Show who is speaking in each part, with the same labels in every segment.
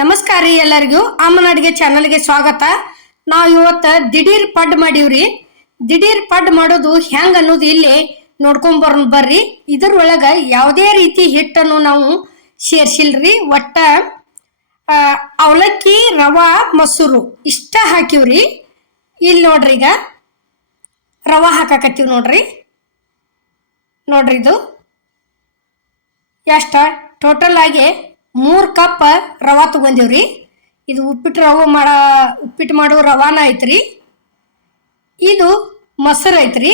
Speaker 1: ನಮಸ್ಕಾರ ರೀ ಎಲ್ಲರಿಗೂ. ಅಮ್ಮನ ಅಡುಗೆ ಚಾನಲ್ಗೆ ಸ್ವಾಗತ. ನಾವು ಇವತ್ತು ದಿಢೀರ್ ಪಡ್ ಮಾಡೀವ್ರಿ. ದಿಢೀರ್ ಪಡ್ ಮಾಡೋದು ಹೆಂಗೆ ಅನ್ನೋದು ಇಲ್ಲಿ ನೋಡ್ಕೊಂಡ್ ಬರ್ರಿ. ಇದರೊಳಗೆ ಯಾವುದೇ ರೀತಿ ಹಿಟ್ಟನ್ನು ನಾವು ಸೇರ್ಸಿಲ್ರಿ. ಒಟ್ಟ ಅವಲಕ್ಕಿ, ರವಾ, ಮೊಸರು ಇಷ್ಟ ಹಾಕಿವ್ರಿ. ಇಲ್ಲಿ ನೋಡ್ರಿ ಈಗ. ರವಾ ಹಾಕಾಕತ್ತೀವಿ ನೋಡ್ರಿ. ನೋಡ್ರಿ ಇದು. ಎಷ್ಟ? ಟೋಟಲ್ ಆಗಿ ಮೂರು ಕಪ್ ರವಾ ತಗೊಂಡಿವ್ರಿ. ಇದು ಉಪ್ಪಿಟ್ಟು ರವೆ ಮಾಡೋ, ಉಪ್ಪಿಟ್ಟು ಮಾಡೋ ರವಾನ ಐತ್ರಿ. ಇದು ಮೊಸರು ಐತ್ರಿ.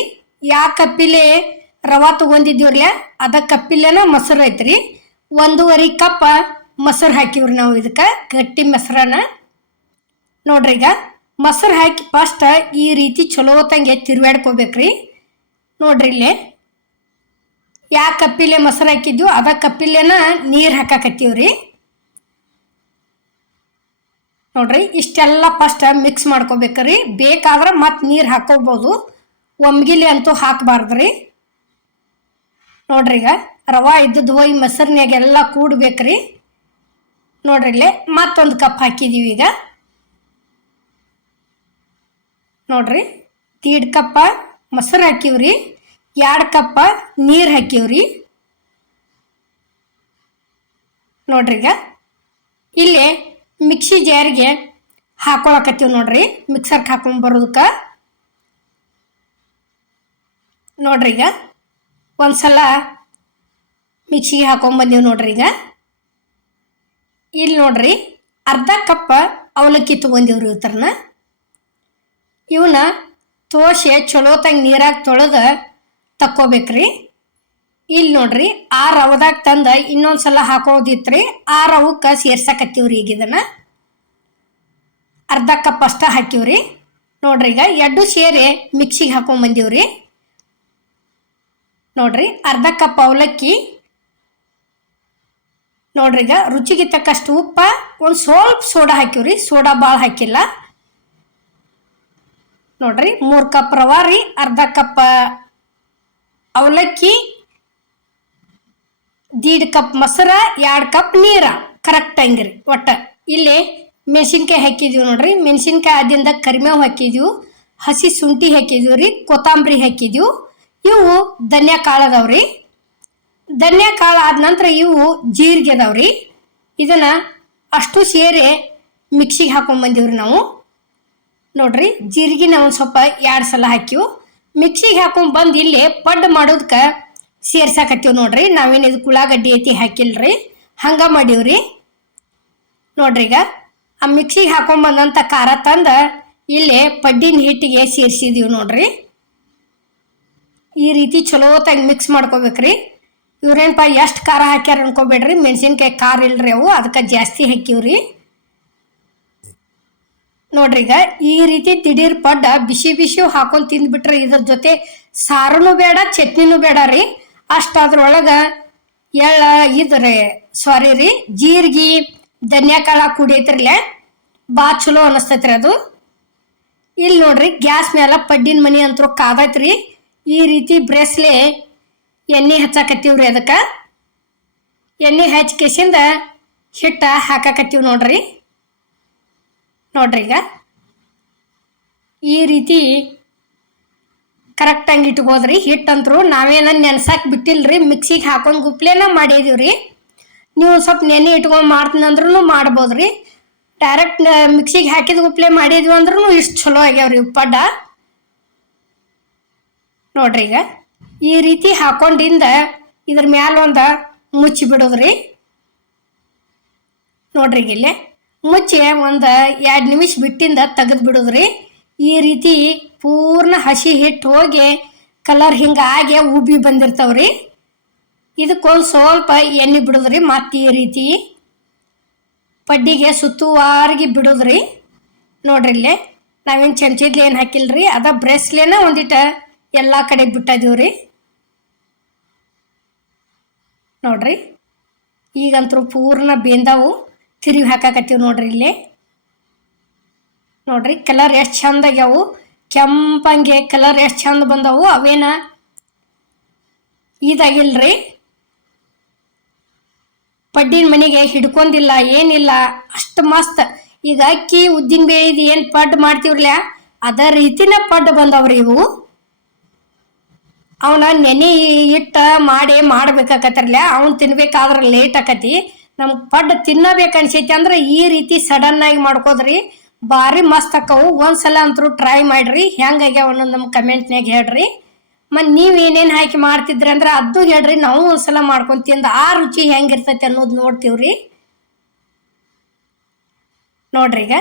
Speaker 1: ಯಾ ಕಪ್ಪಿಲೆ ರವಾ ತಗೊಂಡಿದ್ದೀವ್ರಲ್ಲ, ಅದ ಕಪ್ಪಿಲೆನ ಮೊಸರು ಐತ್ರಿ. ಒಂದೂವರೆ ಕಪ್ ಮೊಸರು ಹಾಕಿವ್ರಿ ನಾವು ಇದಕ್ಕೆ, ಗಟ್ಟಿ ಮೊಸರನ್ನ. ನೋಡ್ರಿ ಈಗ, ಮೊಸರು ಹಾಕಿ ಫಸ್ಟ್ ಈ ರೀತಿ ಚಲೋ ತಂಗೆ ತಿರ್ವಾಡ್ಕೋಬೇಕ್ರಿ ನೋಡ್ರಿ ಇಲ್ಲಿ. ಯಾ ಕಪ್ಪಿಲೆ ಮೊಸರು ಹಾಕಿದ್ವು ಅದ ಕಪ್ಪಿಲೆನ ನೀರು ಹಾಕಾಕತ್ತೀವ್ರಿ. ನೋಡ್ರಿ, ಇಷ್ಟೆಲ್ಲ ಫಸ್ಟ್ ಮಿಕ್ಸ್ ಮಾಡ್ಕೋಬೇಕ್ರಿ. ಬೇಕಾದ್ರೆ ಮತ್ತೆ ನೀರು ಹಾಕೋಬೋದು. ಒಮ್ಗಿಲಿ ಅಂತೂ ಹಾಕಬಾರ್ದ್ರಿ. ನೋಡ್ರಿ ಈಗ, ರವಾ ಇದ್ದದ್ದು ಹೋಗಿ ಮೊಸರಿನಾಗೆಲ್ಲ ಕೂಡ್ಬೇಕ್ರಿ. ನೋಡ್ರಿ ಇಲ್ಲೇ, ಮತ್ತೊಂದು ಕಪ್ ಹಾಕಿದೀವಿ ಈಗ. ನೋಡ್ರಿ, ದೀಡ್ ಕಪ್ಪ ಮೊಸರು ಹಾಕಿವ್ರಿ. ಎರಡು ಕಪ್ಪ ನೀರು ಹಾಕಿವ್ರಿ ಈಗ. ಇಲ್ಲಿ ಮಿಕ್ಸಿ ಜಾರಿಗೆ ಹಾಕೊಳಕತ್ತೀವಿ ನೋಡ್ರಿ. ಮಿಕ್ಸರ್ಗೆ ಹಾಕೊಂಡು ಬರೋದಕ್ಕೆ. ನೋಡ್ರಿ ಈಗ. ಒಂದ್ಸಲ ಮಿಕ್ಸಿಗೆ ಹಾಕೊಂಬಂದೀವಿ ನೋಡ್ರಿ ಈಗ. ಇಲ್ಲಿ ನೋಡ್ರಿ ಅರ್ಧ ಕಪ್ಪ ಅವಲಕ್ಕಿ ತೊಗೊಂಡಿವ್ರಿ ಇವತ್ತರನ ಇವನ್ನ ತೋಸೆ ಚಲೋತಂಗೆ ನೀರಾಗ ತೊಳೆದು ತಕ್ಕೋಬೇಕ್ರಿ. ಇಲ್ಲಿ ನೋಡ್ರಿ, ಆ ರವದಾಗ ತಂದ ಇನ್ನೊಂದು ಸಲ ಹಾಕೋದಿತ್ರಿ, ಆ ರವಕ್ಕೆ ಸೇರ್ಸಕತ್ತೀವ್ರಿ ಈಗ ಇದನ್ನ. ಅರ್ಧ ಕಪ್ ಅಷ್ಟ ಹಾಕಿವ್ರಿ ನೋಡ್ರಿ ಈಗ ಎರಡು ಸೇರಿ ಮಿಕ್ಸಿಗೆ ಹಾಕೊಂಬಂದೀವ್ರಿ ನೋಡ್ರಿ, ಅರ್ಧ ಕಪ್ ಅವಲಕ್ಕಿ. ನೋಡ್ರಿ ಈಗ ರುಚಿಗೆ ತಕ್ಕಷ್ಟು ಉಪ್ಪ, ಒಂದು ಸ್ವಲ್ಪ ಸೋಡಾ ಹಾಕಿವ್ರಿ ಸೋಡಾ ಭಾಳ ಹಾಕಿಲ್ಲ. ನೋಡ್ರಿ, ಮೂರು ಕಪ್ ರವಾ ರೀ, ಅರ್ಧ ಕಪ್ ಅವಲಕ್ಕಿ ದೀಡ್ ಕಪ್ ಮೊಸರ, ಎರಡು ಕಪ್ ನೀರ. ಕರೆಕ್ಟ್ ಹಂಗಿರಿ ಒಟ್ಟ. ಇಲ್ಲಿ ಮೆಣಸಿನ್ಕಾಯಿ ಹಾಕಿದೀವಿ ನೋಡ್ರಿ. ಮೆಣಸಿನ್ಕಾಯಿ ಆದಿಂದ ಕರಿಮೇವು ಹಾಕಿದೀವಿ, ಹಸಿ ಶುಂಠಿ ಹಾಕಿದೀವಿ ರೀ, ಕೊತ್ತಂಬರಿ ಹಾಕಿದೀವಿ. ಇವು ಧನ್ಯ ಕಾಳು ಅದಾವ್ರಿ ಧನ್ಯ ಕಾಳು ಆದ ನಂತರ ಇವು ಜೀರಿಗೆ ಅದಾವ್ರಿ ಇದನ್ನ ಅಷ್ಟು ಸೇರಿ ಮಿಕ್ಸಿಗೆ ಹಾಕೊಂಡ್ ನಾವು. ನೋಡ್ರಿ, ಜೀರಿಗೆನ ಒಂದು ಸ್ವಲ್ಪ ಎರಡು ಸಲ ಹಾಕಿವು ಮಿಕ್ಸಿಗೆ ಹಾಕೊಂಡ್ ಬಂದು ಇಲ್ಲಿ ಪಡ್ ಮಾಡೋದಕ್ಕೆ ಸೇರ್ಸಾಕತ್ತೀವಿ ನೋಡ್ರಿ. ನಾವೇನು ಇದು ಉಳ್ಳಾಗಡ್ಡಿ ಐತಿ ಹಾಕಿಲ್ರಿ. ಹಂಗ ಮಾಡೀವ್ರಿ. ನೋಡ್ರಿ ಈಗ, ಆ ಮಿಕ್ಸಿಗೆ ಹಾಕೊಂಡ್ ಬಂದಂಥ ಖಾರ ತಂದ ಇಲ್ಲಿ ಪಡ್ಡಿನ ಹಿಟ್ಟಿಗೆ ಸೇರಿಸಿದೀವಿ ನೋಡ್ರಿ. ಈ ರೀತಿ ಚಲೋ ತಂಗ ಮಿಕ್ಸ್ ಮಾಡ್ಕೋಬೇಕ್ರಿ. ಇವ್ರೇನಪ್ಪ ಎಷ್ಟು ಖಾರ ಹಾಕ್ಯಾರ ಅನ್ಕೋಬೇಡ್ರಿ. ಮೆಣಸಿನ್ಕಾಯಿ ಖಾರ ಇಲ್ರಿ ಅವು. ಅದಕ್ಕೆ ಜಾಸ್ತಿ ಹಾಕಿವ್ರಿ. ನೋಡ್ರಿ ಈಗ ಈ ರೀತಿ ದಿಢೀರ್ ಪಡ್ಡ ಬಿಸಿ ಬಿಸಿ ಹಾಕೊಂಡ್ ತಿಂದ್ಬಿಟ್ರೆ ಇದ್ರ ಜೊತೆ ಸಾರನು ಬೇಡ, ಚಟ್ನಿನೂ ಬೇಡ ರೀ. ಅಷ್ಟ ಅದ್ರೊಳಗ ಎಳ್ಳ, ಇದ್ರಿ ಸಾರಿ ರೀ, ಜೀರ್ಗಿ, ಧನ್ಯಕಾಳ ಕುಡಿಯತ್ರಿಲೆ, ಬಾ ಚಲೋ ಅನಸ್ತೈತ್ರಿ ಅದು. ಇಲ್ಲಿ ನೋಡ್ರಿ, ಗ್ಯಾಸ್ ಮೇಲೆ ಪಡ್ಡಿನ ಮನಿ ಅಂತೂ ಕಾದೈತ್ರಿ. ಈ ರೀತಿ ಬ್ರೆಸ್ಲೆ ಎಣ್ಣೆ ಹಚ್ಚಾಕತ್ತೀವ್ರಿ ಅದಕ್ಕೆ. ಎಣ್ಣೆ ಹಚ್ಚಿ ಕೆಸಿಂದ ಹಿಟ್ಟ ಹಾಕಾಕತ್ತೀವಿ ನೋಡ್ರಿ. ನೋಡ್ರಿ ಈಗ. ಈ ರೀತಿ ಕರೆಕ್ಟಾಗಿ ಇಟ್ಕೋದ್ರಿ. ಹಿಟ್ಟಂತ್ರು ನಾವೇನ ನೆನ್ಸಕ್ಕೆ ಬಿಟ್ಟಿಲ್ರಿ ಮಿಕ್ಸಿಗೆ ಹಾಕೊಂಡು ಗುಪ್ಲೇನ ಮಾಡಿದೀವ್ರಿ. ನೀವು ಸ್ವಲ್ಪ ನೆನೆ ಇಟ್ಕೊಂಡು ಮಾಡ್ತೀನಂದ್ರೂ ಮಾಡ್ಬೋದ್ರಿ. ಡೈರೆಕ್ಟ್ ಮಿಕ್ಸಿಗೆ ಹಾಕಿದ ಗುಪ್ಲೆ ಮಾಡಿದ್ವಿ ಅಂದ್ರೂ ಇಷ್ಟು ಚಲೋ ಆಗ್ಯಾವ್ರಿ ಉಪ್ಪಡ್ಡ. ನೋಡ್ರಿ ಈಗ. ಈ ರೀತಿ ಹಾಕೊಂಡಿಂದ ಇದ್ರ ಮ್ಯಾಲ ಒಂದು ಮುಚ್ಚಿ ಬಿಡೋದ್ರಿ ನೋಡ್ರಿ ಇಲ್ಲಿ. ಮುಚ್ಚಿ ಒಂದು ಎರಡು ನಿಮಿಷ ಬಿಟ್ಟಿಂದ ತೆಗೆದು ಬಿಡೋದ್ರಿ. ಈ ರೀತಿ ಪೂರ್ಣ ಹಸಿ ಹಿಟ್ಟು ಹೋಗಿ ಕಲರ್ ಹಿಂಗಾಗಿ ಉಬ್ಬಿ ಬಂದಿರ್ತಾವ್ರಿ. ಇದಕ್ಕೊಂದು ಸ್ವಲ್ಪ ಎಣ್ಣೆ ಬಿಡೋದ್ರಿ ಮತ್ತೆ ಈ ರೀತಿ. ಪಡ್ಡಿಗೆ ಸುತ್ತುವಾರಿಗೆ ಬಿಡೋದ್ರಿ. ನೋಡ್ರಿ ಇಲ್ಲೇ, ನಾವೇನು ಚಮಚದ್ಲಿ ಏನು ಹಾಕಿಲ್ರಿ, ಅದ ಬ್ರೆಸ್ಲೇನ ಒಂದಿಟ ಎಲ್ಲ ಕಡೆ ಬಿಟ್ಟದೀವ್ರಿ. ನೋಡ್ರಿ ಈಗಂತೂ ಪೂರ್ಣ ಬೇಂದಾವು. ತಿರುವಿ ಹಾಕಾಕತ್ತೀವಿ ನೋಡ್ರಿ ಇಲ್ಲಿ. ನೋಡ್ರಿ ಕಲರ್ ಎಷ್ಟು ಚಂದ ಆಗ್ಯಾವು. ಕೆಂಪಂಗೆ ಕಲರ್ ಎಷ್ಟು ಚಂದ ಬಂದವು, ಅವೇನ ಇದಾಗಿಲ್ರಿ. ಪಡ್ಡಿನ ಮನೆಗೆ ಹಿಡ್ಕೊಂಡಿಲ್ಲ, ಏನಿಲ್ಲ, ಅಷ್ಟು ಮಸ್ತ್. ಈಗ ಅಕ್ಕಿ, ಉದ್ದಿನ ಬೇಳೆದು ಏನು ಪಡ್ ಮಾಡ್ತೀವ್ರಲ್ಲ ಅದ ರೀತಿನ ಪಡ್ ಬಂದವ್ರಿ ಇವು. ಅವನ ನೆನೆ ಇಟ್ಟ, ಮಾಡಿ ಮಾಡ್ಬೇಕಾಕತ್ರಲ್ಲ ಅವ್ನು ತಿನ್ಬೇಕಾದ್ರೆ ಲೇಟ್ ಆಕತಿ. ನಮ್ಗೆ ಪಡ್ಡ ತಿನ್ನಬೇಕು ಅನ್ಸೈತಿ ಅಂದ್ರೆ ಈ ರೀತಿ ಸಡನ್ ಆಗಿ ಮಾಡ್ಕೋದ್ರಿ ಭಾರಿ ಮಸ್ತ್ ಅಕ್ಕವು. ಒಂದ್ಸಲ ಅಂತರೂ ಟ್ರೈ ಮಾಡ್ರಿ. ಹೆಂಗಾಗ್ಯಾವ ಅನ್ನೋದು ನಮ್ಮ ಕಮೆಂಟ್ನಾಗ ಹೇಳ್ರಿ. ಮತ್ತು ನೀವು ಏನೇನು ಹಾಕಿ ಮಾಡ್ತಿದ್ರಿ ಅಂದ್ರೆ ಅದು ಹೇಳ್ರಿ. ನಾವು ಒಂದ್ಸಲ ಮಾಡ್ಕೊಂಡು ತಿಂದು ಆ ರುಚಿ ಹೆಂಗಿರ್ತೈತಿ ಅನ್ನೋದು ನೋಡ್ತೀವ್ರಿ. ನೋಡ್ರಿ ಈಗ.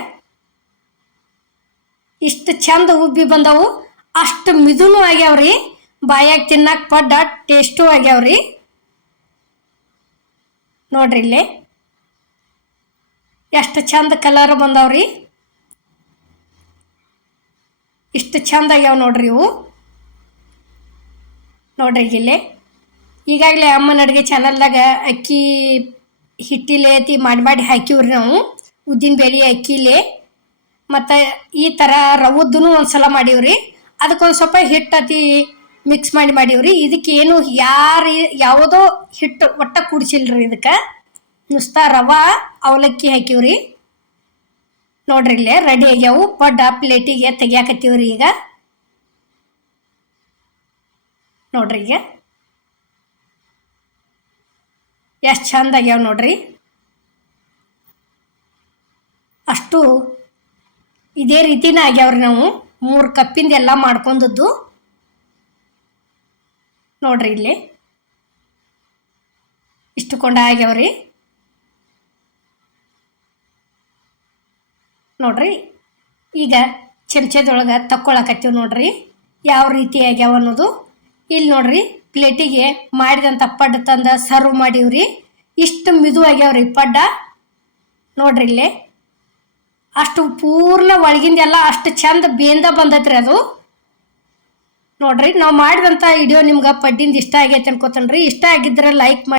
Speaker 1: ಇಷ್ಟು ಚಂದ ಉಬ್ಬಿ ಬಂದವು. ಅಷ್ಟು ಮಿದುನು ಆಗ್ಯಾವ್ರಿ. ಬಾಯಾಗ ತಿನ್ನಕ್ಕೆ ಪಡ್ಡ ಟೇಸ್ಟು ಆಗ್ಯಾವ್ರಿ. ನೋಡ್ರಿ ಇಲ್ಲಿ. ಎಷ್ಟು ಚಂದ ಕಲರ್ ಬಂದವ್ರಿ. ಇಷ್ಟು ಚಂದ ಆಗ್ಯಾವ ನೋಡ್ರಿ ಇವು. ನೋಡ್ರಿ ಇಲ್ಲಿ. ಈಗಾಗಲೇ ಅಮ್ಮನ ಅಡುಗೆ ಚಾನಲ್ದಾಗ ಅಕ್ಕಿ ಹಿಟ್ಟಿಲೆ ಐತಿ ಮಾಡಿ ಮಾಡಿ ಹಾಕಿವ್ರಿ ನಾವು. ಉದ್ದಿನ ಬೇಳೆ ಅಕ್ಕಿಲೆ. ಮತ್ತು ಈ ಥರ ರವದ್ದೂ ಒಂದು ಸಲ ಮಾಡೀವ್ರಿ. ಅದಕ್ಕೊಂದು ಸ್ವಲ್ಪ ಹಿಟ್ಟತಿ ಮಿಕ್ಸ್ ಮಾಡಿ ಮಾಡೀವ್ರಿ. ಇದಕ್ಕೆ ಏನು ಯಾರು, ಯಾವುದೋ ಹಿಟ್ಟು ಒಟ್ಟ ಕುಡಿಸಿಲ್ರಿ ಇದಕ್ಕೆ. ನುಸ್ತಾ ರವಾ, ಅವಲಕ್ಕಿ ಹಾಕಿವ್ರಿ. ನೋಡ್ರಿ ಇಲ್ಲೇ ರೆಡಿ ಆಗ್ಯಾವು. ಪಡ್ಡ ಪ್ಲೇಟಿಗೆ ತೆಗಿಯಾಕತ್ತೀವ್ರಿ ಈಗ. ನೋಡ್ರಿ ಈಗ. ಎಷ್ಟು ಚಂದ ಆಗ್ಯಾವ ನೋಡ್ರಿ. ಅಷ್ಟು ಇದೇ ರೀತಿನ ಆಗ್ಯಾವ್ರಿ ನಾವು. ಮೂರು ಕಪ್ಪಿಂದ ಎಲ್ಲ ಮಾಡ್ಕೊಂಡದ್ದು. ನೋಡ್ರಿ ಇಲ್ಲಿ. ಇಷ್ಟು ಕೊಂಡ ಆಗ್ಯಾವ್ರಿ. ನೋಡ್ರಿ, ಈಗ ಚಮಚದೊಳಗೆ ತಕ್ಕೊಳಕತ್ತೀವಿ ನೋಡ್ರಿ. ಯಾವ ರೀತಿ ಆಗ್ಯಾವ ಅನ್ನೋದು. ಇಲ್ಲಿ ನೋಡ್ರಿ, ಪ್ಲೇಟಿಗೆ ಮಾಡಿದಂಥ ಪಡ್ಡು ತಂದು ಸರ್ವ್ ಮಾಡೀವ್ರಿ. ಇಷ್ಟು ಮಿದು ಆಗ್ಯಾವ್ರಿ ಪಡ್ಡ. ನೋಡ್ರಿ ಇಲ್ಲಿ. ಅಷ್ಟು ಪೂರ್ಣ ಒಳಗಿಂದೆಲ್ಲ ಅಷ್ಟು ಚಂದ ಬೇಂದ ಬಂದೈತ್ರಿ ಅದು. ನೋಡ್ರಿ ನಾವು ಮಾಡಿದಂಥ ವಿಡಿಯೋ ನಿಮ್ಗೆ ಪಡ್ಡಿಂದ ಇಷ್ಟ ಆಗೈತೆ ಅನ್ಕೋತನ್ರಿ. ಇಷ್ಟ ಆಗಿದ್ರೆ ಲೈಕ್ ಮಾಡಿ.